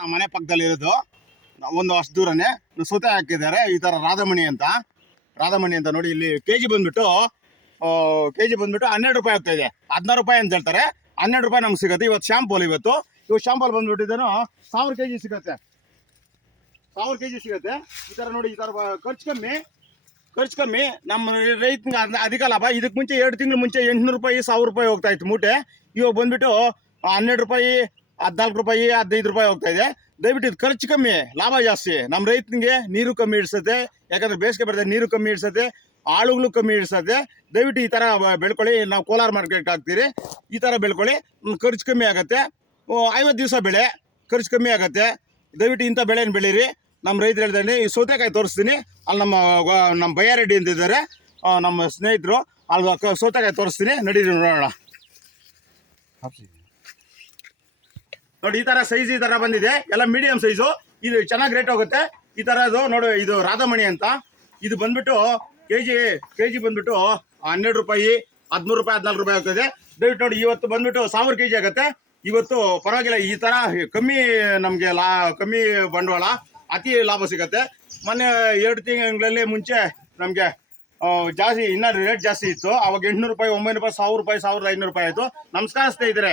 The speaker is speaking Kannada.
ನಮ್ಮ ಮನೆ ಪಕ್ಕದಲ್ಲಿ ಇರೋದು. ಒಂದು ಅಷ್ಟು ದೂರನೇ. ಸುತ್ತ ಹಾಕಿದ್ದಾರೆ. ಈ ಥರ ರಾಧಮಣಿ ಅಂತ. ರಾಧಮಣಿ ಅಂತ ನೋಡಿ ಇಲ್ಲಿ ಕೆ ಜಿ ಬಂದ್ಬಿಟ್ಟು ಕೆ ಜಿ ಬಂದ್ಬಿಟ್ಟು ಹನ್ನೆರಡು ರೂಪಾಯಿ ಆಗ್ತಾ ಇದೆ. ಹದಿನಾರು ರೂಪಾಯಿ ಅಂತ ಹೇಳ್ತಾರೆ. ಹನ್ನೆರಡು ರೂಪಾಯಿ ನಮ್ಗೆ ಸಿಗುತ್ತೆ. ಇವತ್ತು ಶಾಂಪೂಲ್ ಇವತ್ತು. ಇವತ್ತು ಶಾಂಪೂಲ್ ಬಂದ್ಬಿಟ್ಟಿದ್ದೇನು ಸಾವಿರ ಕೆ ಜಿ ಸಿಗುತ್ತೆ. ಸಾವಿರ ಕೆ ಜಿ ಸಿಗುತ್ತೆ. ಈ ಥರ ನೋಡಿ, ಈ ಥರ ಖರ್ಚು ಕಮ್ಮಿ. ಖರ್ಚು ಕಮ್ಮಿ. ನಮ್ಮ ರೈತನಿಗೆ ಅಧಿಕ ಲಾಭ. ಇದಕ್ಕೆ ಮುಂಚೆ ಎರಡು ತಿಂಗಳು ಮುಂಚೆ ಎಂಟುನೂರು ರೂಪಾಯಿ, ಸಾವಿರ ರೂಪಾಯಿ ಹೋಗ್ತಾ ಇತ್ತು ಮೂಟೆ. ಇವಾಗ ಬಂದ್ಬಿಟ್ಟು ಹನ್ನೆರಡು ರೂಪಾಯಿ ಹದಿನಾಲ್ಕು ರೂಪಾಯಿ, ಹದಿನೈದು ರೂಪಾಯಿ ಹೋಗ್ತಾ ಇದೆ. ದಯವಿಟ್ಟು ಇದು ಖರ್ಚು ಕಮ್ಮಿ, ಲಾಭ ಜಾಸ್ತಿ. ನಮ್ಮ ರೈತನಿಗೆ ನೀರು ಕಮ್ಮಿ ಇಡ್ಸತ್ತೆ. ಯಾಕಂದ್ರೆ ಬೇಸಿಗೆ ಬರ್ತದೆ, ನೀರು ಕಮ್ಮಿ ಇಡ್ಸತ್ತೆ, ಆಳುಗಳು ಕಮ್ಮಿ ಇಡ್ಸತ್ತೆ. ದಯವಿಟ್ಟು ಈ ಥರ ಬೆಳ್ಕೊಳ್ಳಿ. ನಾವು ಕೋಲಾರ ಮಾರ್ಕೆಟ್ ಹಾಕ್ತೀರಿ. ಈ ಥರ ಬೆಳ್ಕೊಳ್ಳಿ. ಖರ್ಚು ಕಮ್ಮಿ ಆಗುತ್ತೆ. ಐವತ್ತು ದಿವಸ ಬೆಳೆ, ಖರ್ಚು ಕಮ್ಮಿ ಆಗುತ್ತೆ. ದಯವಿಟ್ಟು ಇಂಥ ಬೆಳೆನ ಬೆಳೀರಿ. ನಮ್ಮ ರೈತರು ಹೇಳ್ತಾನೆ ಈ ಸೌತೆಕಾಯಿ ತೋರಿಸ್ತೀನಿ. ಅಲ್ಲಿ ನಮ್ಮ ನಮ್ಮ ಬಯ್ಯಾರೆಡ್ಡಿ ಅಂತಿದ್ದಾರೆ ನಮ್ಮ ಸ್ನೇಹಿತರು. ಅಲ್ಲಿ ಸೌತೆಕಾಯಿ ತೋರಿಸ್ತೀನಿ. ನಡೀರಿ ನೋಡೋಣ. ನೋಡಿ, ಈ ತರ ಸೈಜ್ ಈ ತರ ಬಂದಿದೆ. ಎಲ್ಲ ಮೀಡಿಯಂ ಸೈಜು ಇದು ಚೆನ್ನಾಗಿ ರೇಟ್ ಹೋಗುತ್ತೆ. ಈ ತರದು ನೋಡಿ, ಇದು ರಾಧಾಮಣಿ ಅಂತ. ಇದು ಬಂದ್ಬಿಟ್ಟು ಕೆಜಿ ಕೆಜಿ ಬಂದ್ಬಿಟ್ಟು ಹನ್ನೆರಡು ರೂಪಾಯಿ, ಹದಿಮೂರು ರೂಪಾಯಿ, ಹದಿನಾಲ್ಕು ರೂಪಾಯಿ ಆಗ್ತದೆ. ದಯವಿಟ್ಟು ನೋಡಿ, ಇವತ್ತು ಬಂದ್ಬಿಟ್ಟು ಸಾವಿರ ಕೆಜಿ ಆಗುತ್ತೆ. ಇವತ್ತು ಪರವಾಗಿಲ್ಲ, ಈ ತರ ಕಮ್ಮಿ ನಮಗೆ ಲಾ, ಕಮ್ಮಿ ಬಂಡವಾಳ, ಅತಿ ಲಾಭ ಸಿಗತ್ತೆ. ಮೊನ್ನೆ ಎರಡು ತಿಂಗಳಲ್ಲಿ ಮುಂಚೆ ನಮಗೆ ಜಾಸ್ತಿ, ಇನ್ನೂ ರೇಟ್ ಜಾಸ್ತಿ ಇತ್ತು. ಅವಾಗ ಎಂಟುನೂರು ರೂಪಾಯಿ, ಒಂಬೈನೂರು ರೂಪಾಯಿ, ಸಾವಿರ ರೂಪಾಯಿ, ಸಾವಿರದ ಐನೂರು ರೂಪಾಯಿ ಆಯಿತು. ನಮಸ್ಕಾರ ಸ್ನೇಹಿತರೆ.